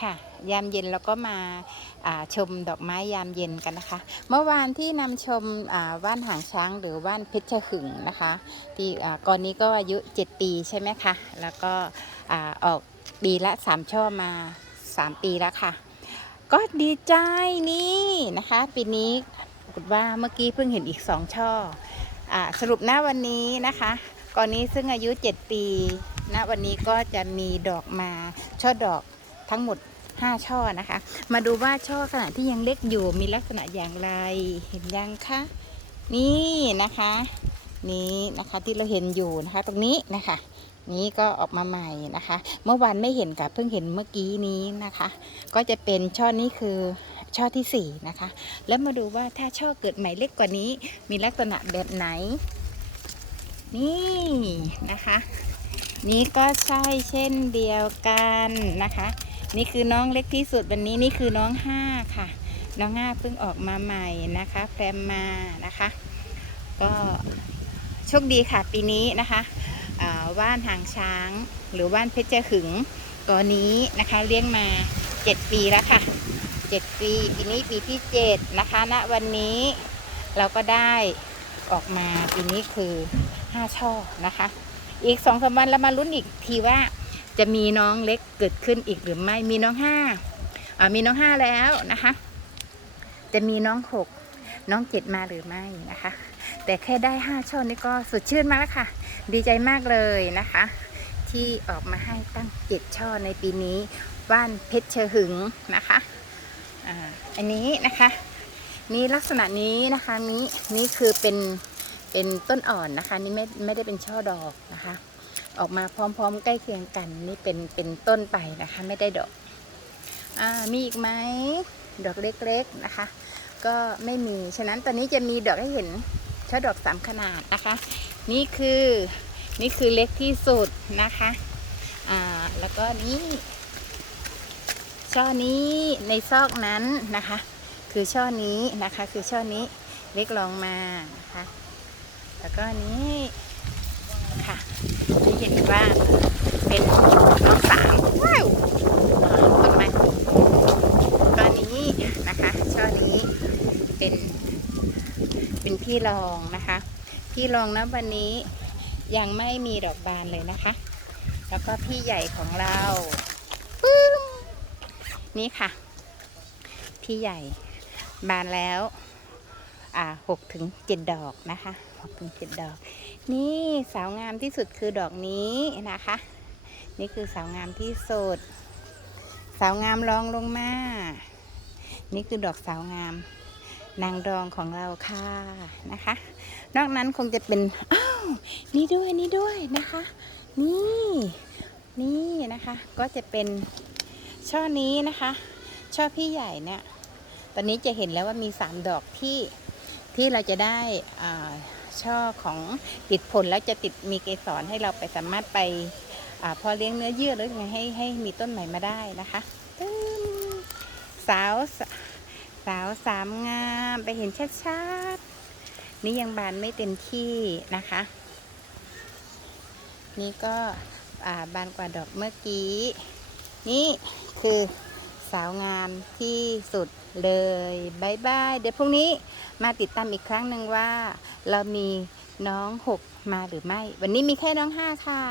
ค่ะ ยามเย็นเราก็มาาชมดอกไม้ยามเย็นกันนะคะ เมื่อวานที่นำชมอ่าว่านหางช้างหรือว่านเพชรหึงนะคะ ที่ก่อนนี้ก็อายุ 7 ปีใช่ไหมคะ แล้วก็อออกปีละ 3 ช่อมา 3 ปีแล้วค่ะ ก็ดีใจนี่นะคะ ปีนี้ปรากฏว่าเมื่อกี้เพิ่งเห็นอีก 2 ช่ออสรุปหน้าวันนี้นะคะก่อนนี้ซึ่งอายุ 7 ปีณวันนี้ก็จะมีดอกมาช่อดอก ทั้งหมด 5 ช่อนะคะ มาดูว่าช่อขนาดที่ยังเล็กอยู่มีลักษณะอย่างไรเห็นยังคะนี่นะคะ นี้นะคะที่เราเห็นอยู่นะคะ ตรงนี้นะคะ นี้ก็ออกมาใหม่นะคะ เมื่อวานไม่เห็นกับเพิ่งเห็นเมื่อกี้นี้นะคะ ก็จะเป็นช่อนี้คือช่อที่สี่นะคะ แล้วมาดูว่าถ้าช่อเกิดใหม่เล็กกว่านี้ มีลักษณะแบบไหน นี่นะคะ นี่ก็ใช่เช่นเดียวกันนะคะ นี่คือน้องเล็กที่สุดวันนี้นี่คือน้องห้าค่ะ น้องห้าเพิ่งออกมาใหม่นะคะ แพรมมานะคะ ก็โชคดีค่ะปีนี้นะคะว่านหางช้าง หรือว่านเพชรหึงกอนี้นะคะเลี้ยงมา7ปีแล้วค่ะ7ปีปีนี้ปีที่7นะคะณวันนี้เราก็ได้ออกมาปีนี้คือ5ช่อนะคะ อีกสองสามวันเรามาลุ้นอีกทีว่า จะมีน้องเล็กเกิดขึ้นอีกหรือไม่มีน้องห้ามีน้องห้าแล้วนะคะ จะมีน้องหกน้องเจ็ดมาหรือไม่นะคะ แต่แค่ได้ห้าช่อนี่ก็สดชื่นมากแล้วค่ะ ดีใจมากเลยนะคะ ที่ออกมาให้ตั้งเจ็ดช่อในปีนี้ว่านเพชรเชอหึงนะคะอันนี้นะคะนี่ลักษณะนี้นะคะนี้นี่คือเป็นเป็นต้นอ่อนนะคะ นี่ไม่ไม่ได้เป็นช่อดอกนะคะ ออกมาพร้อมๆ ใกล้เคียงกันนี่เป็นเป็นต้นไปนะคะ ไม่ได้ดอกอมีอีกไหมดอกเล็กๆนะคะ ก็ไม่มีฉะนั้นตอนนี้จะมีดอกให้เห็นช่อดอกสามขนาดนะคะ นี่คือนี่คือเล็กที่สุดนะคะอ่าแล้วก็นี่ช่อนี้ในซอกนั้นนะคะ คือช่อนี้นะคะ คือช่อนี้เล็กลองมานะคะ แล้วก็นี้ ค่ะจะเห็นว่าเป็นน้องสามว้าวต้นไม้ก็นี้นะคะช่อนี้เป็น เป็นพี่รองนะคะ พี่รองนะวันนี้ยังไม่มีดอกบานเลยนะคะ แล้วก็พี่ใหญ่ของเราปึ้มนี่ค่ะ พี่ใหญ่บานแล้วอ่าหกถึงเจ็ดดอกนะคะ หกถึงเจ็ดดอก นี่สาวงามที่สุดคือดอกนี้นะคะ นี่คือสาวงามที่สุด สาวงามรองลงมา นี่คือดอกสาวงาม นางรองของเราค่ะนะคะ นอกนั้นคงจะเป็นอ้าวนี่ด้วยนี่ด้วยนะคะ นี่นี่นะคะก็จะเป็นช่อนี้นะคะ ช่อพี่ใหญ่เนี่ยตอนนี้จะเห็นแล้วว่ามีสามดอกที่ที่เราจะได้อ่า ช่อของติดผลแล้วจะติดมีเกสรให้เราไปสามารถไปอพอเลี้ยงเนื้อเยื่อหรือยังไงให้ให้มีต้นใหม่มาได้นะคะตึ้มสาวสาวสามงามไปเห็นชัดๆนี่ยังบานไม่เต็มที่นะคะ นี่ก็บานกว่าดอกเมื่อกี้ นี่คือ สาวงามที่สุดเลยบายบาย เดี๋ยวพรุ่งนี้มาติดตามอีกครั้งหนึ่งว่า เรามีน้องหกมาหรือไม่ วันนี้มีแค่น้องห้าค่ะ